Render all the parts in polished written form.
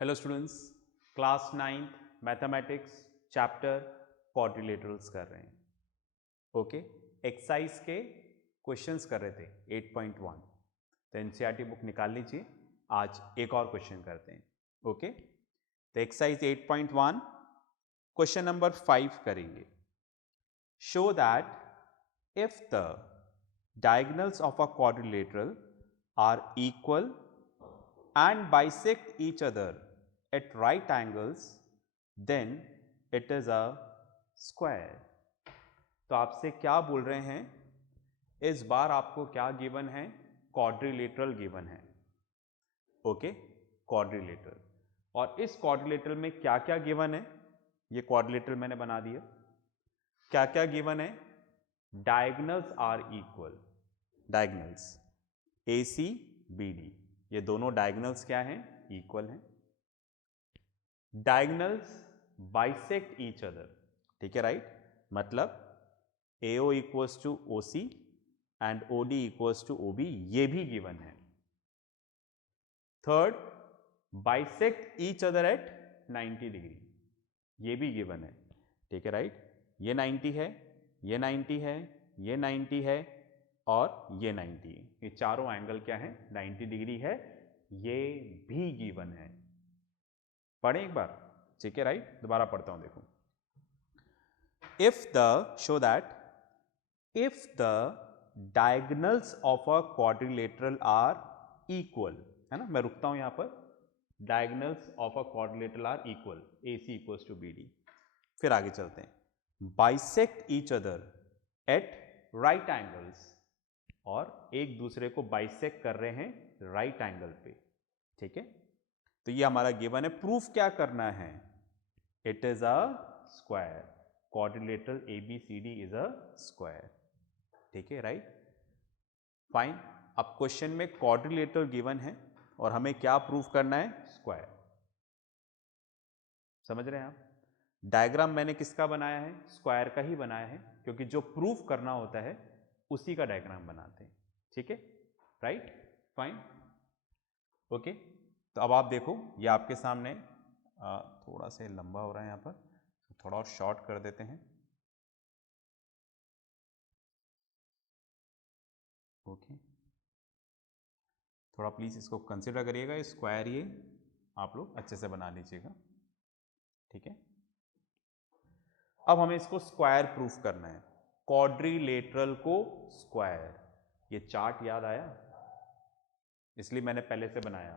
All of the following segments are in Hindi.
Hello students, class 9th mathematics chapter quadrilaterals कर रहे हैं। ओके, एक्सरसाइज के क्वेश्चंस कर रहे थे 8.1। तो एनसीईआरटी बुक निकाल लीजिए, आज एक और क्वेश्चन करते हैं। ओके, तो एक्सरसाइज 8.1 क्वेश्चन नंबर 5 करेंगे। Show that if the diagonals of a quadrilateral are equal and bisect each other at right angles, then it is a square। तो आपसे क्या बोल रहे हैं, इस बार आपको क्या गिवन है? क्वाड्रिलेटरल गिवन है। Okay, quadrilateral. और इस क्वाड्रिलेटरल में क्या क्या गिवन है? ये क्वाड्रिलेटरल मैंने बना दिया। क्या क्या गिवन है? Diagonals are equal, diagonals A C B D, ये दोनों डायगोनल्स क्या हैं? इक्वल हैं। डायगोनल्स बाइसेक्ट ईच अदर, ठीक है, राइट। मतलब AO equals to OC and OD equals to OB, ये भी गिवन है। Third, bisect each other at 90 degree, ये भी गिवन है, ठीक है, राइट। ये 90 है, ये 90 है, ये 90 है और ये 90 है। ये चारों एंगल क्या है? 90 डिग्री है, ये भी गिवन है। पढ़ें एक बार, ठीक है, राइट। दोबारा पढ़ता हूं, देखो। If the show that if the diagonals of a quadrilateral are equal, है ना, मैं रुकता हूं यहां पर। Diagonals of a quadrilateral are equal, AC equals to BD। फिर आगे चलते हैं। Bisect each other at right angles, और एक दूसरे को बाइसेक्ट कर रहे हैं राइट एंगल पे, ठीक है। तो ये हमारा गिवन है। प्रूफ क्या करना है? It is a square, quadrilateral ABCD is a square, ठीक है, राइट, फाइन। अब क्वेश्चन में क्वाड्रिलेटरल गिवन है और हमें क्या प्रूफ करना है? स्क्वायर। समझ रहे हैं आप? डायग्राम मैंने किसका बनाया है? स्क्वायर का ही बनाया है, क्योंकि जो प्रूफ करना होता है उसी का डायग्राम बनाते हैं, ठीक है, राइट, फाइन, ओके। तो अब आप देखो, ये आपके सामने थोड़ा सा लंबा हो रहा है यहाँ पर, थोड़ा और शॉर्ट कर देते हैं। ओके, थोड़ा प्लीज़ इसको कंसिडर करिएगा। स्क्वायर ये आप लोग अच्छे से बना लीजिएगा, ठीक है। अब हमें इसको स्क्वायर प्रूफ करना है, क्वाड्रिलेटरल को स्क्वायर। ये चार्ट याद आया? इसलिए मैंने पहले से बनाया।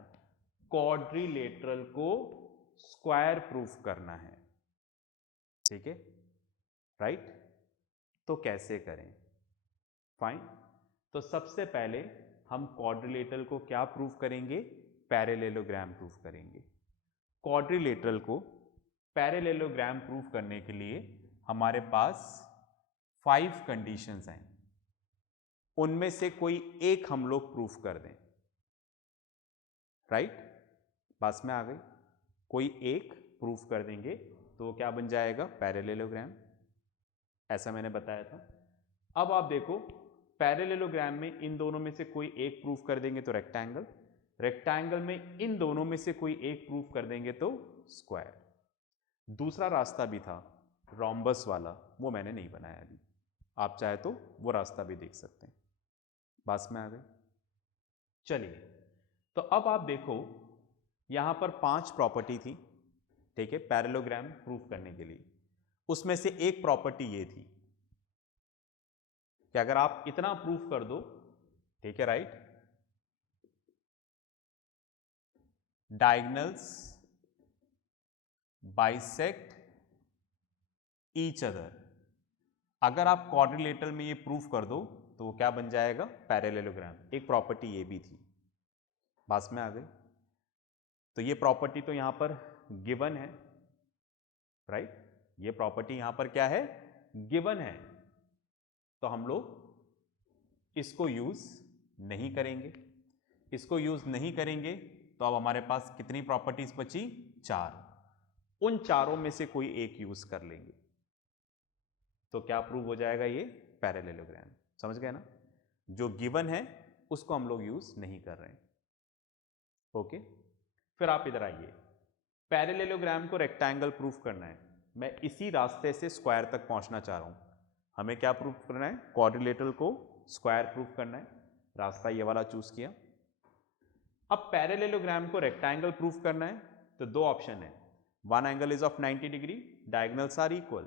क्वाड्रिलेटरल को स्क्वायर प्रूफ करना है, ठीक है, राइट। तो कैसे करें? फाइन। तो सबसे पहले हम क्वाड्रिलेटरल को क्या प्रूफ करेंगे? पैरेललोग्राम प्रूफ करेंगे। क्वाड्रिलेटरल को पैरेललोग्राम प्रूफ करने के लिए हमारे पास 5 कंडीशंस हैं, उनमें से कोई एक हम लोग प्रूफ कर दें, राइट। पास में आ गई, कोई एक प्रूफ कर देंगे तो वो क्या बन जाएगा? पैरेललोग्राम। ऐसा मैंने बताया था। अब आप देखो, पैरेललोग्राम में इन दोनों में से कोई एक प्रूफ कर देंगे तो रेक्टेंगल, रेक्टेंगल में इन दोनों में से कोई एक प्रूफ कर देंगे तो स्क्वायर। दूसरा रास्ता भी था, रोम्बस वाला, वो मैंने नहीं बनाया अभी, आप चाहे तो वो रास्ता भी देख सकते हैं। बात में आ गई? चलिए, तो अब आप देखो, यहां पर 5 प्रॉपर्टी थी, ठीक है, पैरेललोग्राम प्रूफ करने के लिए। उसमें से एक प्रॉपर्टी ये थी कि अगर आप इतना प्रूफ कर दो, ठीक है, right, diagonals bisect each other, अगर आप क्वाड्रिलेटरल में ये प्रूफ कर दो तो वो क्या बन जाएगा? पैरेललोग्राम। एक प्रॉपर्टी ये भी थी, बात में आ गई। तो ये प्रॉपर्टी तो यहां पर गिवन है, राइट, ये प्रॉपर्टी यहां पर क्या है? गिवन है। तो हम लोग इसको यूज नहीं करेंगे। इसको यूज नहीं करेंगे तो अब हमारे पास कितनी प्रॉपर्टीज बची? 4। उन चारों में से कोई एक यूज कर लेंगे तो क्या प्रूव हो जाएगा? ये पैरेललोग्राम। समझ गए ना? जो गिवन है उसको हम लोग यूज नहीं कर रहे हैं, ओके। फिर आप इधर आइए, पैरेललोग्राम को रेक्टेंगल प्रूफ करना है, मैं इसी रास्ते से स्क्वायर तक पहुंचना चाह रहा हूं। हमें क्या प्रूफ करना है? क्वाड्रिलेटरल को स्क्वायर प्रूफ करना है। रास्ता ये वाला चूज किया। अब पैरेललोग्राम को रेक्टेंगल प्रूफ करना है तो दो ऑप्शन है, one angle is of 90 degree, diagonals are equal,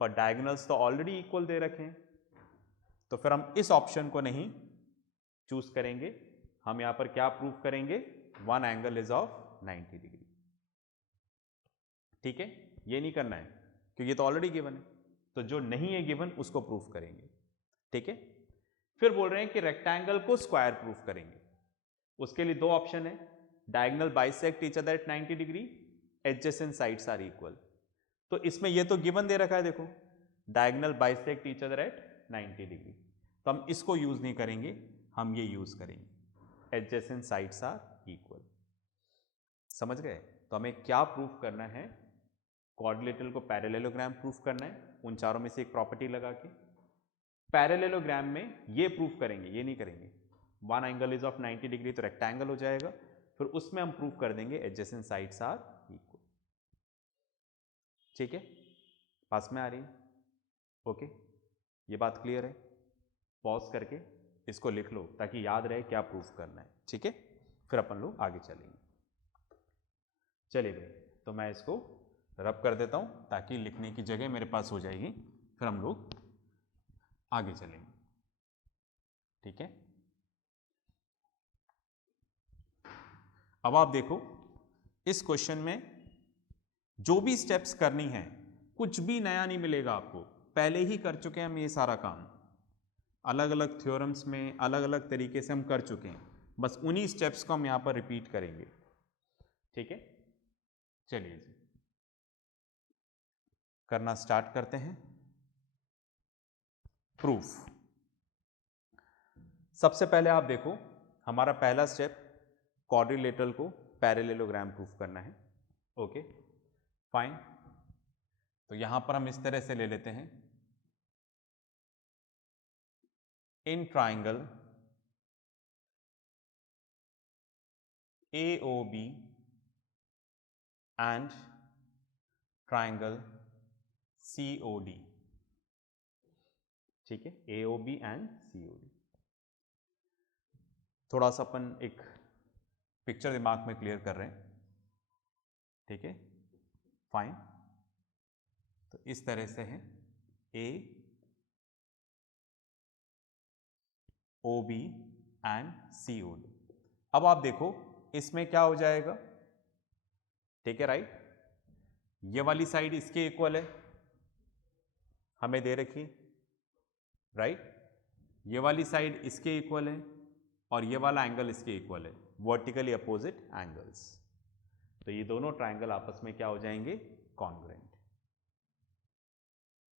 पर डायगोनल्स तो ऑलरेडी इक्वल दे रखे हैं, तो फिर हम इस ऑप्शन को नहीं चूज करेंगे। हम यहां पर क्या प्रूफ करेंगे? One angle is of 90 degree. ठीक है, ये नहीं करना है क्योंकि ये तो ऑलरेडी गिवन है, तो जो नहीं है गिवन उसको प्रूफ करेंगे। ठीक है, फिर बोल रहे हैं कि रेक्टेंगल को स्क्वायर प्रूफ करेंगे। उसके लिए दो ऑप्शन है, diagonal bisect each other at 90 degree, adjacent sides are equal. तो इसमें ये तो गिवन दे रखा है, देखो diagonal bisect each other at 90 degree, तो हम इसको यूज नहीं करेंगे, हम ये यूज करेंगे, एडजेसेंट साइड्स आर इक्वल। समझ गए? तो हमें क्या प्रूफ करना है? क्वाड्रिलेटरल को पैरेललोग्राम प्रूफ करना है, उन चारों में से एक प्रॉपर्टी लगा के। पैरेललोग्राम में ये प्रूफ करेंगे, ये नहीं करेंगे। One angle is of 90 degree तो रेक्टेंगल हो जाएगा, फिर उसमें हम प्रूफ कर देंगे एडजेसेंट साइड्स आर इक्वल। ठीक है, पास में आ रही है? ओके, ये बात क्लियर है? पॉज करके इसको लिख लो ताकि याद रहे क्या प्रूफ करना है। ठीक है, फिर अपन लोग आगे चलेंगे। चलिए भाई, तो मैं इसको रब कर देता हूं ताकि लिखने की जगह मेरे पास हो जाएगी, फिर हम लोग आगे चलेंगे। ठीक है, अब आप देखो इस क्वेश्चन में जो भी स्टेप्स करनी है, कुछ भी नया नहीं मिलेगा आपको, पहले ही कर चुके हैं हम ये सारा काम, अलग अलग थ्योरम्स में अलग अलग तरीके से हम कर चुके हैं, बस उन्हीं स्टेप्स को हम यहां पर रिपीट करेंगे। ठीक है, चलिए जी करना स्टार्ट करते हैं। प्रूफ, सबसे पहले आप देखो हमारा पहला स्टेप क्वाड्रिलेटरल को पैरेललोग्राम प्रूफ करना है। ओके फाइन, तो यहां पर हम इस तरह से ले लेते हैं, in triangle AOB and triangle COD। ठीक है, AOB एंड COD। थोड़ा सा अपन एक पिक्चर दिमाग में क्लियर कर रहे हैं। ठीक है फाइन, तो इस तरह से है AOB एंड COD। अब आप देखो इसमें क्या हो जाएगा, ठीक है राइट, ये वाली साइड इसके इक्वल है, हमें दे रखी है राइट, ये वाली साइड इसके इक्वल है और ये वाला एंगल इसके इक्वल है, वर्टिकली अपोजिट एंगल्स, तो ये दोनों ट्राइंगल आपस में क्या हो जाएंगे? कॉन्ग्रुएंट।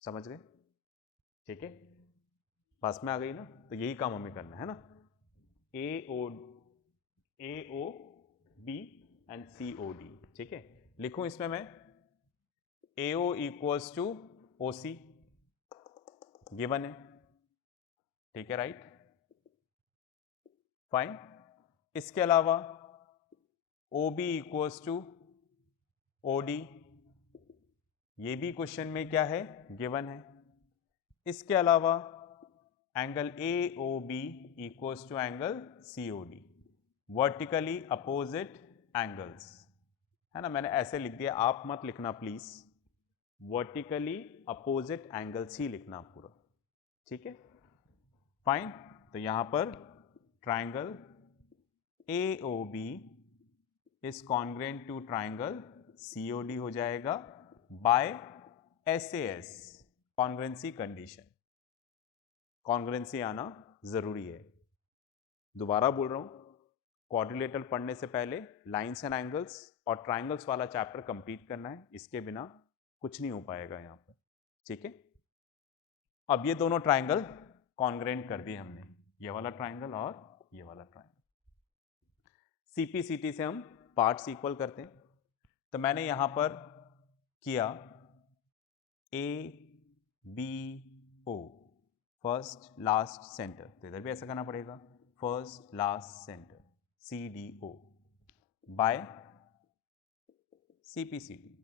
समझ गए? ठीक है, पास में आ गई ना, तो यही काम हमें करना है ना, AOB एंड COD। ठीक है, लिखूं इसमें मैं AO equals to OC, given है। ठीक है राइट फाइन, इसके अलावा OB इक्वल्स टू OD, ये भी क्वेश्चन में क्या है? गिवन है। इसके अलावा angle AOB equals to angle COD, vertically opposite angles, है ना, मैंने ऐसे लिख दिया, आप मत लिखना प्लीज, वर्टिकली अपोजिट एंगल्स ही लिखना पूरा। ठीक है फाइन, तो यहां पर triangle AOB is congruent to triangle COD हो जाएगा by SAS, congruency condition. Congruency आना जरूरी है, दोबारा बोल रहा हूं, क्वाड्रिलेटरल पढ़ने से पहले लाइंस एंड एंगल्स और ट्राइंगल्स वाला चैप्टर कंप्लीट करना है, इसके बिना कुछ नहीं हो पाएगा यहां पर। ठीक है, अब ये दोनों ट्राइंगल कॉन्ग्रुएंट कर दिए हमने, ये वाला ट्राइंगल और ये वाला ट्राइंगल। CP/CT से हम पार्ट्स इक्वल करते हैं, तो मैंने यहां पर किया ABO, फर्स्ट लास्ट सेंटर, तो इधर भी ऐसा करना पड़ेगा, first last center CDO by CPCD।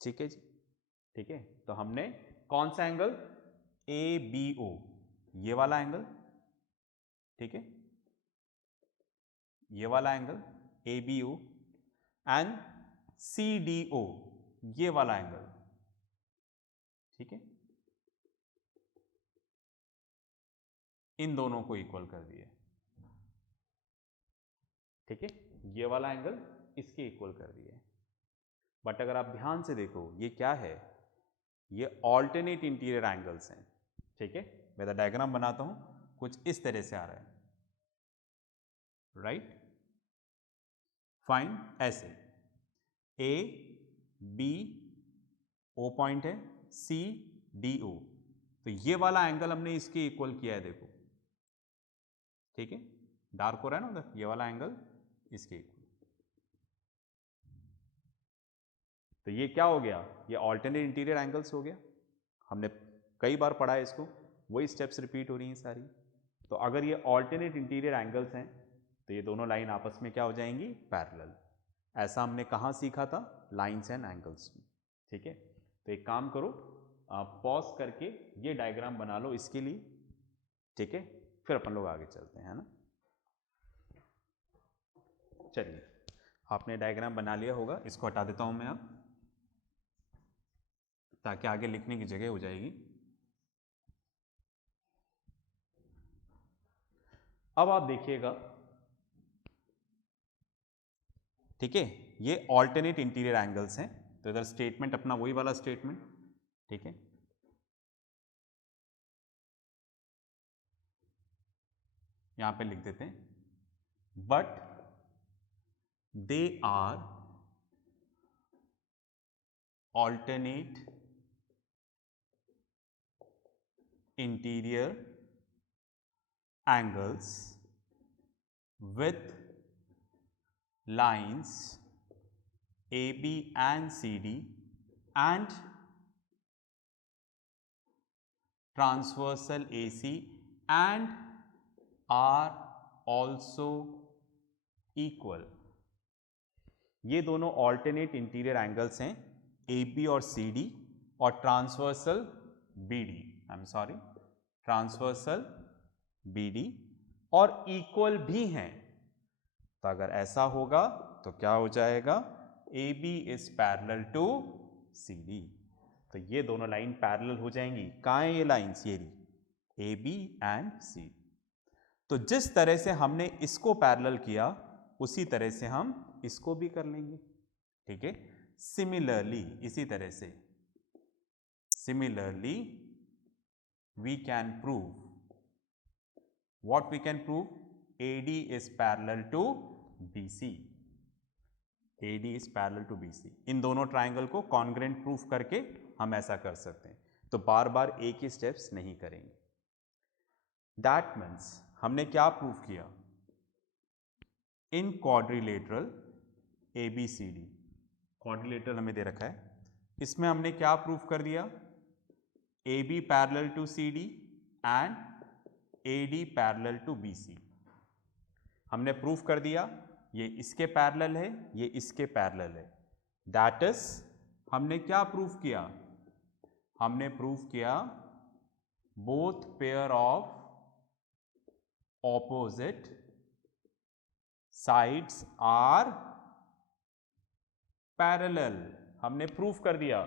ठीक है जी, ठीक है। तो हमने कौन सा एंगल, ABO, ये वाला एंगल, ठीक है, ये वाला एंगल ABO एंड CDO, ये वाला एंगल, ठीक है, इन दोनों को इक्वल कर दिए। ठीक है, ये वाला एंगल इसके इक्वल कर दिए। बट अगर आप ध्यान से देखो ये क्या है, ये ऑल्टरनेट इंटीरियर एंगल्स हैं। ठीक है, मैं तो डायग्राम बनाता हूं, कुछ इस तरह से आ रहा है, राइट। फाइन, ऐसे A B O पॉइंट है, C D O, तो ये वाला एंगल हमने इसके इक्वल किया है, देखो, ठीक है, डार्क हो रहा है ना उधर, ये वाला एंगल इसके इक्वल। तो ये क्या हो गया, ये ऑल्टरनेट इंटीरियर एंगल्स हो गया। हमने कई बार पढ़ा है इसको, वही स्टेप्स रिपीट हो रही हैं सारी। तो अगर ये ऑल्टरनेट इंटीरियर एंगल्स हैं तो ये दोनों लाइन आपस में क्या हो जाएंगी, पैरेलल। ऐसा हमने कहाँ सीखा था, लाइंस एंड एंगल्स में। ठीक है, तो एक काम करो, आप पॉज करके ये डायग्राम बना लो इसके लिए, ठीक है, फिर अपन लोग आगे चलते हैं, है ना। चलिए, आपने डायग्राम बना लिया होगा, इसको हटा देता हूं मैं अब, ताकि आगे लिखने की जगह हो जाएगी। अब आप देखिएगा, ठीक है, ये ऑल्टरनेट इंटीरियर एंगल्स हैं, तो इधर स्टेटमेंट अपना वही वाला स्टेटमेंट, ठीक है, यहां पे लिख देते हैं, but they are alternate interior angles with lines AB and CD and transversal AC and are also equal। ये दोनों alternate interior angles हैं, AB और CD, और transversal BD, I'm sorry, transversal BD, और इक्वल भी हैं। तो अगर ऐसा होगा तो क्या हो जाएगा, AB is parallel to CD। तो ये दोनों लाइन पैरेलल हो जाएंगी। कहाँ है ये लाइन्स, ये रही, AB एंड CD। तो जिस तरह से हमने इसको पैरेलल किया उसी तरह से हम इसको भी कर लेंगे। ठीक है, सिमिलरली, इसी तरह से, similarly we can prove, what we can prove, AD is parallel to BC, AD is parallel to BC। इन दोनों ट्राइंगल को कॉन्ग्रेंट प्रूफ करके हम ऐसा कर सकते हैं। तो बार बार एक ही स्टेप्स नहीं करेंगे। दैट मीन्स हमने क्या प्रूफ किया, इन क्वाड्रिलेटरल ABCD, क्वाड्रिलेटरल हमें दे रखा है, इसमें हमने क्या प्रूफ कर दिया, AB parallel to CD and AD parallel to BC। हमने प्रूफ कर दिया ये इसके पैरेलल है, ये इसके पैरेलल है। दैट इज, हमने क्या प्रूफ किया, हमने प्रूफ किया both pair of opposite sides are parallel. हमने प्रूफ कर दिया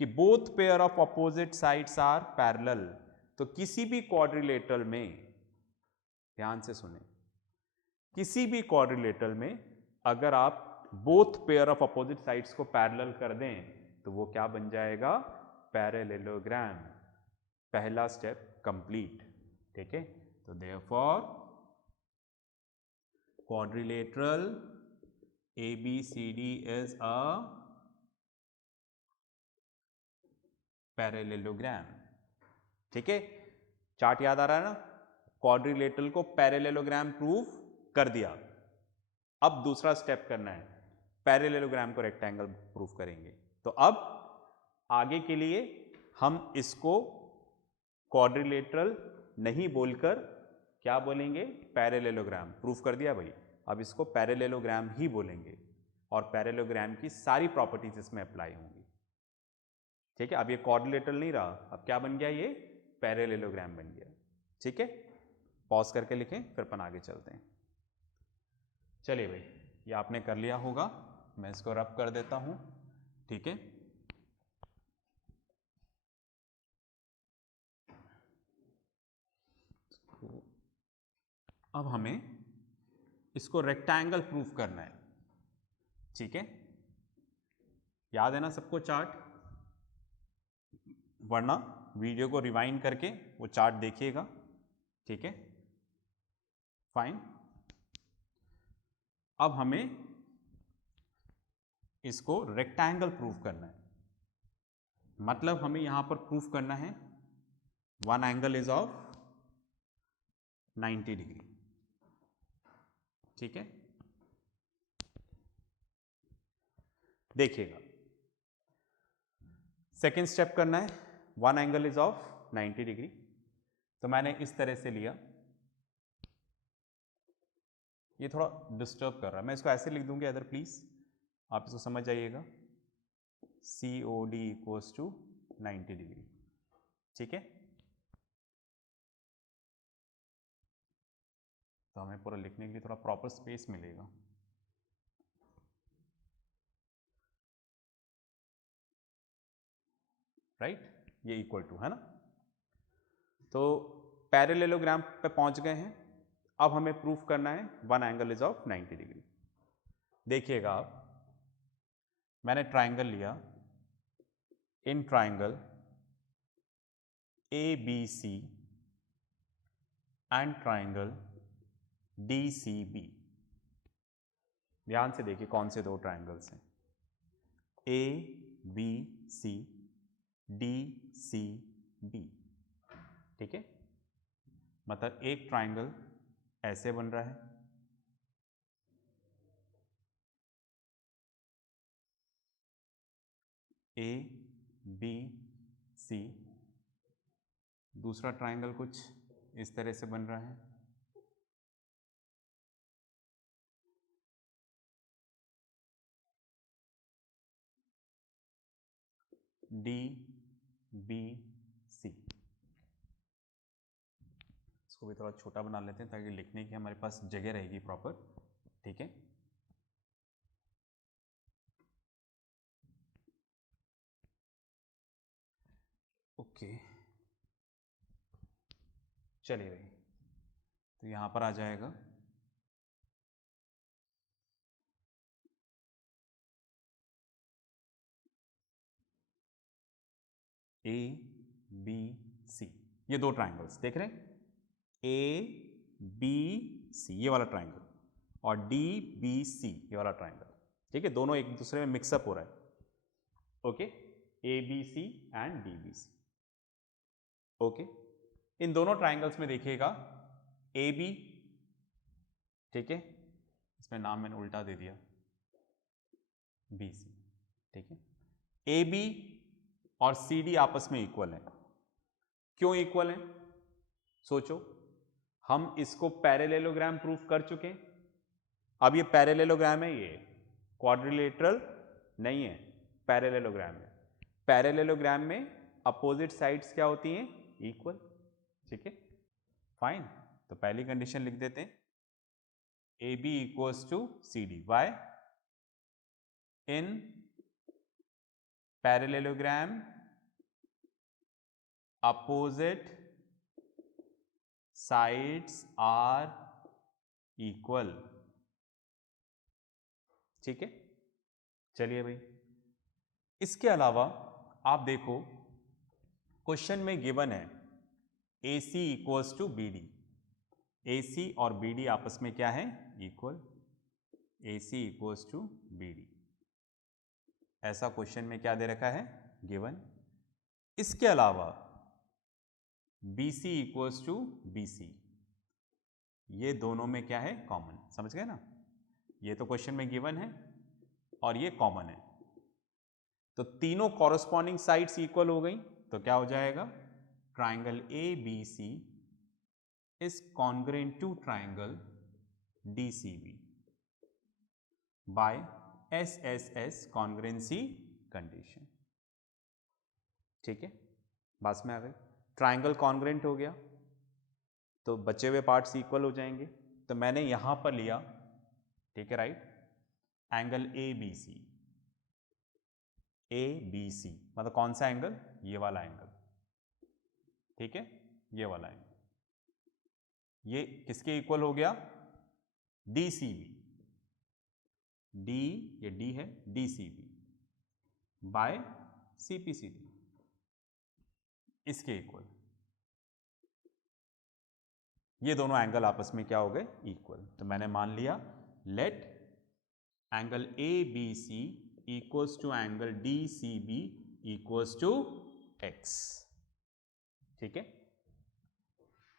कि both pair of opposite sides are parallel. तो किसी भी क्वाड्रिलेटरल में, ध्यान से सुने, किसी भी क्वाड्रिलेटरल में अगर आप both pair of opposite sides को पैरेलल कर दें तो वो क्या बन जाएगा, पैरेललोग्राम। पहला स्टेप कंप्लीट। ठीक है, तो therefore quadrilateral ABCD is a parallelogram. ठीक है, चार्ट याद आ रहा है ना, क्वाड्रिलेटरल को पैरेललोग्राम प्रूफ कर दिया। अब दूसरा स्टेप करना है, पैरेललोग्राम को रेक्टेंगल प्रूफ करेंगे। तो अब आगे के लिए हम इसको क्वाड्रिलेटरल नहीं बोलकर क्या बोलेंगे, पैरेललोग्राम। प्रूफ कर दिया भाई, अब इसको पैरेललोग्राम ही बोलेंगे। और पैरेललोग्राम की सारी प्रॉपर्टीज इसमें अप्लाई होंगी। ठीक है, अब ये क्वाड्रिलेटरल नहीं रहा, अब क्या बन गया, ये पैरेललोग्राम बन गया। ठीक है, पॉज करके लिखें, फिर अपन आगे चलते हैं। चलिए भाई, ये आपने कर लिया होगा, मैं इसको रब कर देता हूं। ठीक है, अब हमें इसको रेक्टेंगल प्रूफ करना है। ठीक है, याद है ना सबको चार्ट, वरना वीडियो को रिवाइंड करके वो चार्ट देखिएगा। ठीक है, फाइन। अब हमें इसको रेक्टेंगल प्रूफ करना है, मतलब हमें यहां पर प्रूफ करना है one angle is of 90 degree. ठीक है, देखिएगा, सेकेंड स्टेप करना है, one angle is of 90 degree. तो मैंने इस तरह से लिया, ये थोड़ा डिस्टर्ब कर रहा है, मैं इसको ऐसे लिख दूंगा इधर, प्लीज आप इसको समझ जाइएगा, COD इक्वल्स टू 90 डिग्री। ठीक है, तो हमें पूरा लिखने के लिए थोड़ा प्रॉपर स्पेस मिलेगा। राइट, ये इक्वल टू है ना, तो पैरेललोग्राम पे पहुंच गए हैं। अब हमें प्रूफ करना है one angle is of 90 degree. देखिएगा आप, मैंने ट्राइंगल लिया, in triangle ABC and triangle DCB। ध्यान से देखिए कौन से दो ट्राइंगल्स हैं, ABC DCB। ठीक है, मतलब एक ट्राइंगल ऐसे बन रहा है, ABC, दूसरा ट्राइंगल कुछ इस तरह से बन रहा है, DBC। इसको भी थोड़ा छोटा बना लेते हैं ताकि लिखने की हमारे पास जगह रहेगी प्रॉपर। ठीक है, ओके, चलिए भाई, तो यहां पर आ जाएगा ABC, ये दो ट्राइंगल्स देख रहे हैं, ABC ये वाला ट्राइंगल और DBC ये वाला ट्राइंगल। ठीक है, दोनों एक दूसरे में मिक्सअप हो रहा है। Okay, ABC and DBC। Okay, इन दोनों ट्राइंगल्स में देखिएगा AB, ठीक है, इसमें नाम मैंने उल्टा दे दिया, BC। ठीक है, AB और CD आपस में इक्वल है। क्यों इक्वल है, सोचो, हम इसको पैरेललोग्राम प्रूफ कर चुके हैं। अब ये पैरेललोग्राम है, ये क्वाड्रिलेटरल नहीं है, पैरेललोग्राम है। पैरेललोग्राम में अपोजिट साइड्स क्या होती हैं, इक्वल। ठीक है, फाइन, तो पहली कंडीशन लिख देते हैं, AB equals to CD। Why, in parallelogram opposite sides are equal. ठीक है, चलिए भाई, इसके अलावा आप देखो क्वेश्चन में गिवन है AC equals to BD। AC और BD आपस में क्या है, equal. AC equals to BD, ऐसा क्वेश्चन में क्या दे रखा है, गिवन। इसके अलावा BC इक्वल्स टू BC, ये दोनों में क्या है, कॉमन। समझ गए ना, ये तो क्वेश्चन में गिवन है और ये कॉमन है, तो तीनों कॉरस्पॉन्डिंग साइड्स इक्वल हो गई, तो क्या हो जाएगा, triangle ABC is congruent to triangle DCB by SSS congruency condition. ठीक है, बात में आ गई। ट्राइंगल कॉन्ग्रुएंट हो गया तो बचे हुए पार्ट्स इक्वल हो जाएंगे। तो मैंने यहां पर लिया, ठीक है, राइट, एंगल ABC। ABC मतलब कौन सा एंगल? ये वाला एंगल, ठीक है, ये वाला एंगल। ये किसके इक्वल हो गया? DCB। D, ये D है, DCB बाय CPCD, इसके इक्वल। ये दोनों एंगल आपस में क्या हो गए? इक्वल। तो मैंने मान लिया let angle ABC equals to angle DCB equals to X। ठीक है,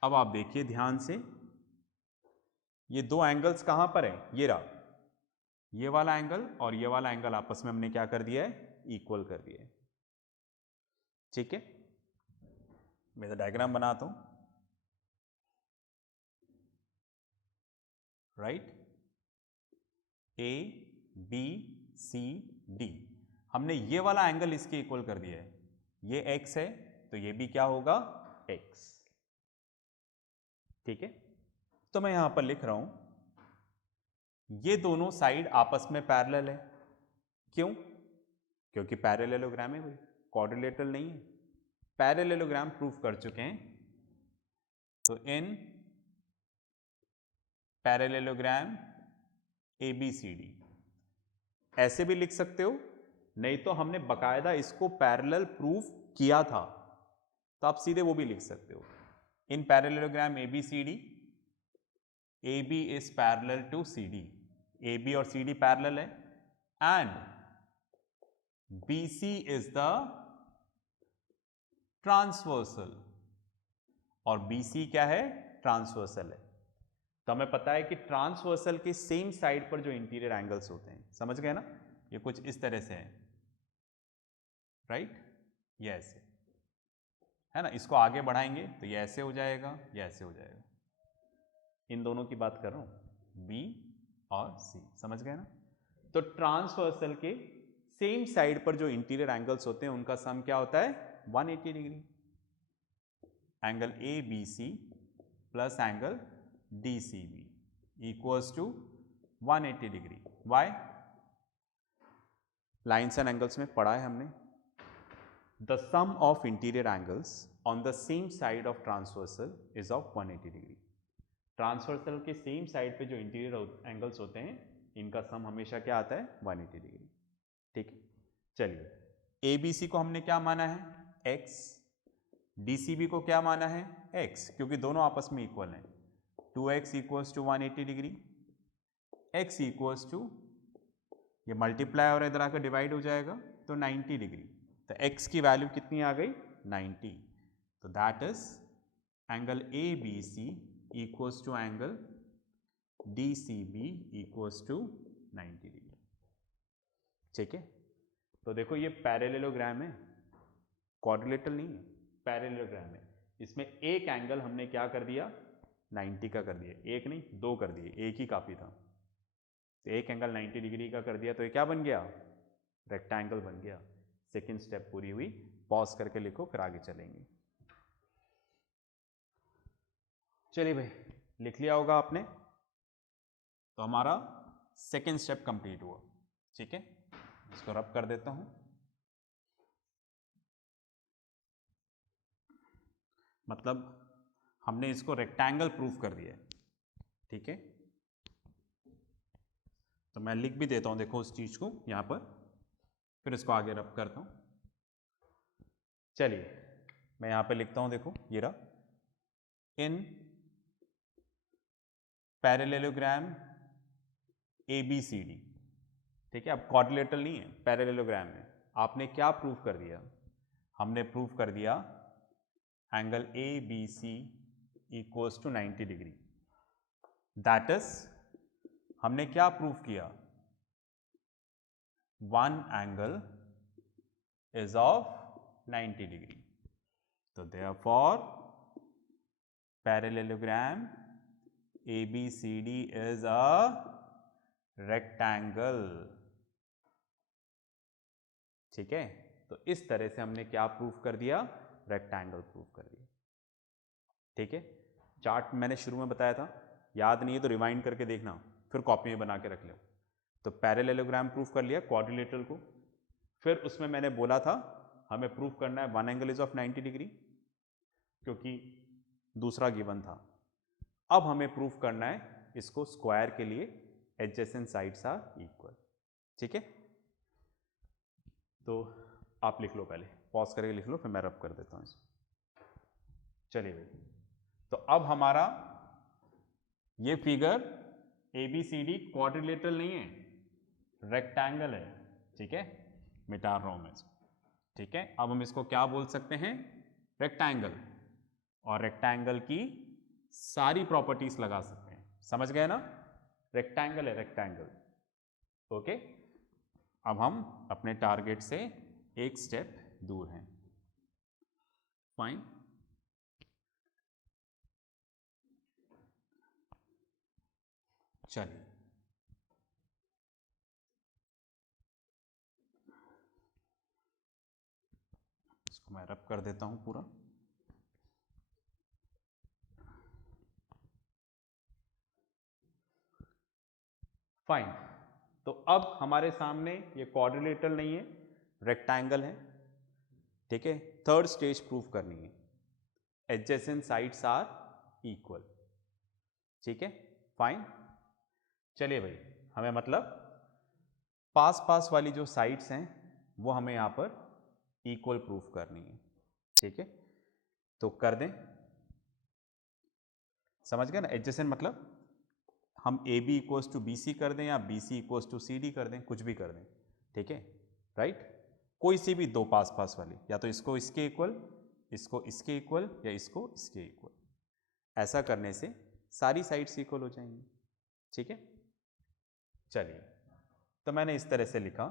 अब आप देखिए ध्यान से, ये दो एंगल्स कहां पर है? ये रहा, ये वाला एंगल और ये वाला एंगल आपस में हमने क्या कर दिया है? इक्वल कर दिया है। ठीक है, मैं तो डायग्राम बनाता हूं, राइट, ABCD। हमने ये वाला एंगल इसके इक्वल कर दिया है, ये x है तो ये भी क्या होगा? x। ठीक है, तो मैं यहां पर लिख रहा हूं ये दोनों साइड आपस में पैरेलल है। क्यों? क्योंकि पैरेललोग्राम है भाई, क्वाड्रिलेटरल नहीं है। पैरेललोग्राम प्रूफ कर चुके हैं। तो इन पैरेललोग्राम ABCD ऐसे भी लिख सकते हो, नहीं तो हमने बकायदा इसको पैरेलल प्रूफ किया था तो आप सीधे वो भी लिख सकते हो। In parallelogram ABCD, AB is parallel to CD, AB और CD पैरेलल है, and BC is the transversal, और BC क्या है? ट्रांसवर्सल है। तो हमें पता है कि ट्रांसवर्सल के सेम साइड पर जो इंटीरियर एंगल्स होते हैं, समझ गए ना, ये कुछ इस तरह से है, राइट, ये ऐसे है ना। इसको आगे बढ़ाएंगे तो ये ऐसे हो जाएगा, ये ऐसे हो जाएगा। इन दोनों की बात कर रहा हूं, B और C, समझ गए ना। तो ट्रांसवर्सल के सेम साइड पर जो इंटीरियर एंगल्स होते हैं उनका सम क्या होता है? 180 degree. Angle ABC plus angle DCB equals to 180 degree. Why? Lines and angles में पढ़ा है हमने, the sum of interior angles on the same side of transversal is of 180 degree. Transversal के सेम साइड पे जो इंटीरियर एंगल्स होते हैं इनका सम हमेशा क्या आता है? 180 डिग्री। ठीक है, चलिए ABC को हमने क्या माना है? x, DCB को क्या माना है? x, क्योंकि दोनों आपस में इक्वल हैं। 2x equals to 180 degree, x equals to, ये मल्टीप्लाई और इधर आकर डिवाइड हो जाएगा तो 90 डिग्री। तो x की वैल्यू कितनी आ गई? 90। तो that is angle ABC equals to angle DCB equals to 90 degree. ठीक है, तो देखो ये पैरेललोग्राम है, क्वाड्रिलेटरल नहीं है, पैरेललोग्राम है। इसमें एक एंगल हमने क्या कर दिया? 90 का कर दिया, एक नहीं दो कर दिए, एक ही काफी था। तो एक एंगल 90 डिग्री का कर दिया तो ये क्या बन गया? रेक्टेंगल बन गया। सेकंड स्टेप पूरी हुई। पॉज करके लिखो, फिर आगे चलेंगे। चलिए भाई, लिख लिया होगा आपने, तो हमारा सेकंड स्टेप कंप्लीट हुआ। ठीक है, इसको रब कर देता हूं। मतलब हमने इसको रेक्टेंगल प्रूफ कर दिया है। ठीक है, तो मैं लिख भी देता हूं, देखो उस चीज को यहां पर, फिर इसको आगे रब करता हूं। चलिए मैं यहां पे लिखता हूं, देखो ये रहा, इन पैरेललोग्राम ABCD। ठीक है, अब क्वाड्रिलेटरल नहीं है, पैरेललोग्राम है। आपने क्या प्रूफ कर दिया? हमने प्रूफ कर दिया angle ABC equals to 90 degree. That is, हमने क्या प्रूफ किया? One angle is of 90 degree. तो therefore parallelogram ABCD is a rectangle। ठीक है, तो इस तरह से हमने क्या प्रूफ कर दिया, रेक्टेंगल प्रूफ कर दिया। ठीक है, चार्ट मैंने शुरू में बताया था, याद नहीं है तो रिवाइंड करके देखना, फिर कॉपी में बना के रख लो। तो पैरेललोग्राम प्रूफ कर लिया, क्वाड्रिलेटरल को। फिर उसमें मैंने बोला था हमें प्रूफ करना है one angle is of 90 degree, क्योंकि दूसरा गिवन था। अब हमें प्रूफ करना है इसको स्क्वायर के लिए एडजेसेंट साइड्स आर इक्वल। ठीक है, तो आप लिख लो, पहले पॉज करके लिख लो, फिर मैं रब कर देता हूँ इसको। चलिए भाई, तो अब हमारा ये फिगर ABCD क्वाड्रिलेटरल नहीं है, रेक्टेंगल है। ठीक है, मिटा रहा हूं मैं इसको। ठीक है, अब हम इसको क्या बोल सकते हैं, रेक्टेंगल। और रेक्टेंगल की सारी प्रॉपर्टीज लगा सकते हैं, समझ गए ना, रेक्टेंगल है रेक्टेंगल। ओके, अब हम अपने टारगेट से एक स्टेप दूर हैं। फाइन, चलिए इसको मैं रब कर देता हूं पूरा। फाइन, तो अब हमारे सामने ये क्वाड्रिलेटरल नहीं है, रेक्टेंगल है। ठीक है, थर्ड स्टेज प्रूफ करनी है, एडजेसेंट साइड्स आर इक्वल। ठीक है, फाइन। चलिए भाई, हमें मतलब पास पास वाली जो साइड्स हैं वो हमें यहाँ पर इक्वल प्रूफ करनी है। ठीक है, तो कर दें, समझ गए ना, एडजेसेंट मतलब हम AB इक्वल्स टू BC कर दें या BC इक्वल्स टू CD कर दें, कुछ भी कर दें। ठीक है, राइट, कोई सी भी दो पास पास वाली, या तो इसको इसके इक्वल, इसको इसके इक्वल, या इसको इसके इक्वल। ऐसा करने से सारी साइड्स इक्वल हो जाएंगी। ठीक है, चलिए, तो मैंने इस तरह से लिखा,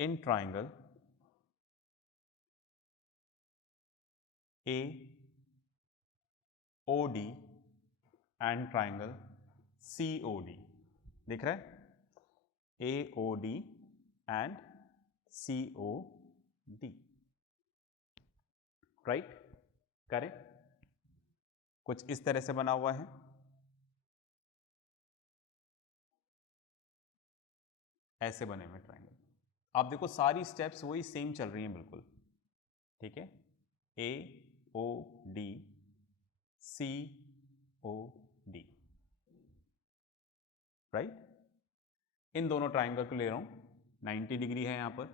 in triangle AOD and triangle COD, दिख रहा है, AOD एंड COD, राइट, करें, कुछ इस तरह से बना हुआ है। ऐसे बने हुए ट्राइंगल, आप देखो सारी स्टेप्स वही सेम चल रही हैं बिल्कुल। ठीक है, AOD COD, राइट, इन दोनों ट्राइंगल को ले रहा हूँ, 90 डिग्री है यहाँ पर,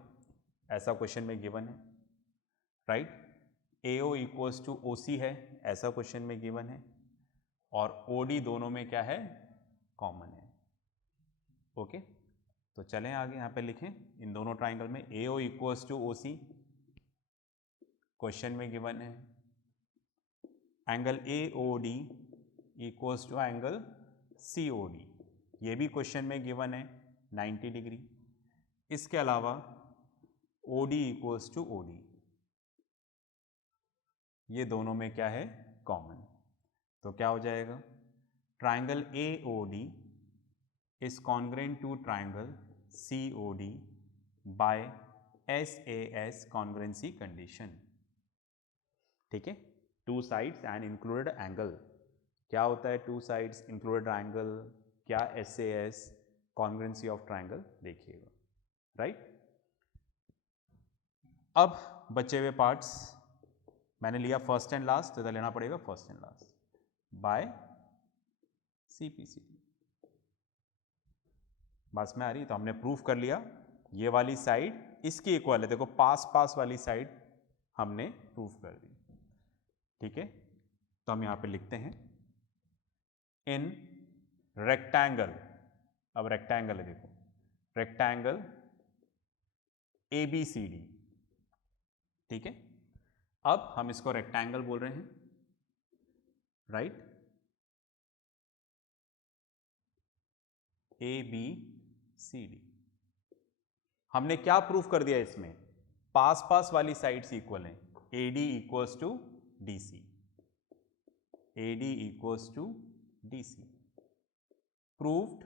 ऐसा क्वेश्चन में गिवन है, right. AO equals to OC है, ऐसा क्वेश्चन में गिवन है, और OD दोनों में क्या है, कॉमन है। ओके, तो चलें आगे, यहाँ पे लिखें, इन दोनों ट्राइंगल में AO equals to OC question में गिवन है, angle AOD equals to angle COD, ये भी क्वेश्चन में गिवन है 90 डिग्री। इसके अलावा OD इक्वल्स टू OD, ये दोनों में क्या है, कॉमन। तो क्या हो जाएगा, triangle AOD is congruent to triangle COD by SAS congruency condition. ठीक है, two sides and included angle, क्या होता है टू साइड्स इंक्लूडेड एंगल, क्या SAS कॉन्ग्रेंसी ऑफ ट्राइंगल, देखिएगा, राइट। अब बचे हुए पार्ट्स मैंने लिया फर्स्ट एंड लास्ट, इधर लेना पड़ेगा first and last by CPCD। बस में आ रही, तो हमने प्रूफ कर लिया ये वाली साइड इसकी इक्वल है, देखो पास पास वाली साइड हमने प्रूफ कर दी। ठीक है, तो हम यहाँ पे लिखते हैं, इन रेक्टेंगल, अब रेक्टेंगल है, देखो रेक्टेंगल ABCD। ठीक है, अब हम इसको रेक्टेंगल बोल रहे हैं, राइट, ABCD। हमने क्या प्रूफ कर दिया इसमें, पास पास वाली साइड्स इक्वल हैं, AD equals to DC, AD equals to DC, proved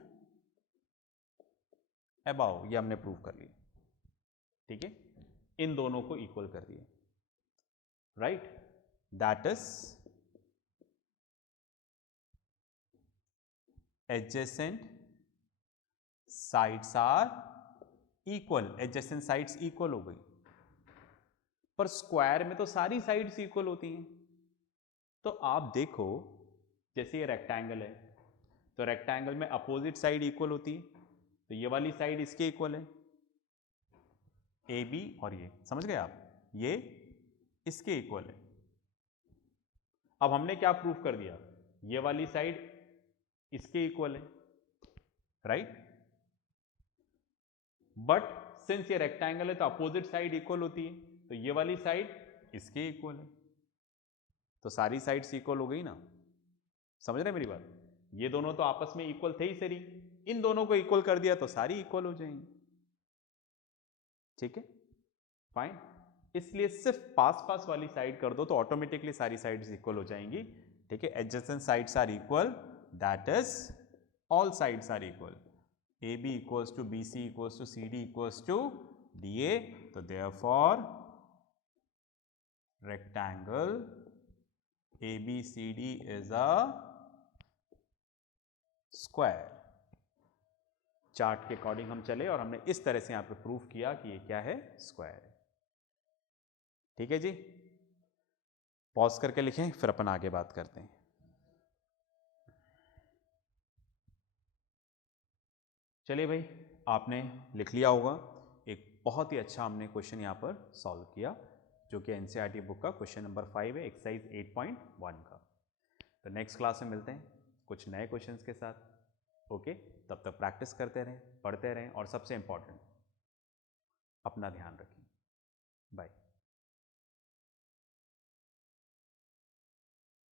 above, ये हमने प्रूव कर लिया। ठीक है, इन दोनों को इक्वल कर दिया, right, that is adjacent sides are equal, adjacent sides equal हो गई, पर स्क्वायर में तो सारी साइड्स इक्वल होती हैं। तो आप देखो, जैसे ये रेक्टेंगल है, तो रेक्टेंगल में अपोजिट साइड इक्वल होती है, तो ये वाली साइड इसके इक्वल है, ए बी, और ये समझ गए आप, ये इसके इक्वल है। अब हमने क्या प्रूफ कर दिया, ये वाली साइड इसके इक्वल है, राइट, बट सिंस ये रेक्टेंगल है तो अपोजिट साइड इक्वल होती है, तो ये वाली साइड इसके इक्वल है, तो सारी साइड्स इक्वल हो गई ना। समझ रहे मेरी बात, ये दोनों तो आपस में इक्वल थे ही सही, इन दोनों को इक्वल कर दिया तो सारी इक्वल हो जाएंगी, ठीक है, फाइन। इसलिए सिर्फ पास पास वाली साइड कर दो तो ऑटोमेटिकली सारी साइड्स इक्वल हो जाएंगी, ठीक है। Adjacent sides are equal, that is all sides are equal, A B equals to B C equals to C D equals to D A, तो therefore rectangle A B C D is a square. Chart के अकॉर्डिंग हम चले और हमने इस तरह से यहां पे प्रूफ किया कि ये क्या है, स्क्वायर है, ठीक है जी। पॉज करके लिखें, फिर अपन आगे बात करते हैं। चलिए भाई, आपने लिख लिया होगा, एक बहुत ही अच्छा हमने क्वेश्चन यहाँ पर सॉल्व किया, जो कि एनसीईआरटी बुक का क्वेश्चन नंबर 5 है, एक्सरसाइज 8.1 का। तो नेक्स्ट क्लास में मिलते हैं कुछ नए क्वेश्चंस के साथ। ओके, तब तक प्रैक्टिस करते रहें, पढ़ते रहें, और सबसे इम्पॉर्टेंट, अपना ध्यान रखें। बाय।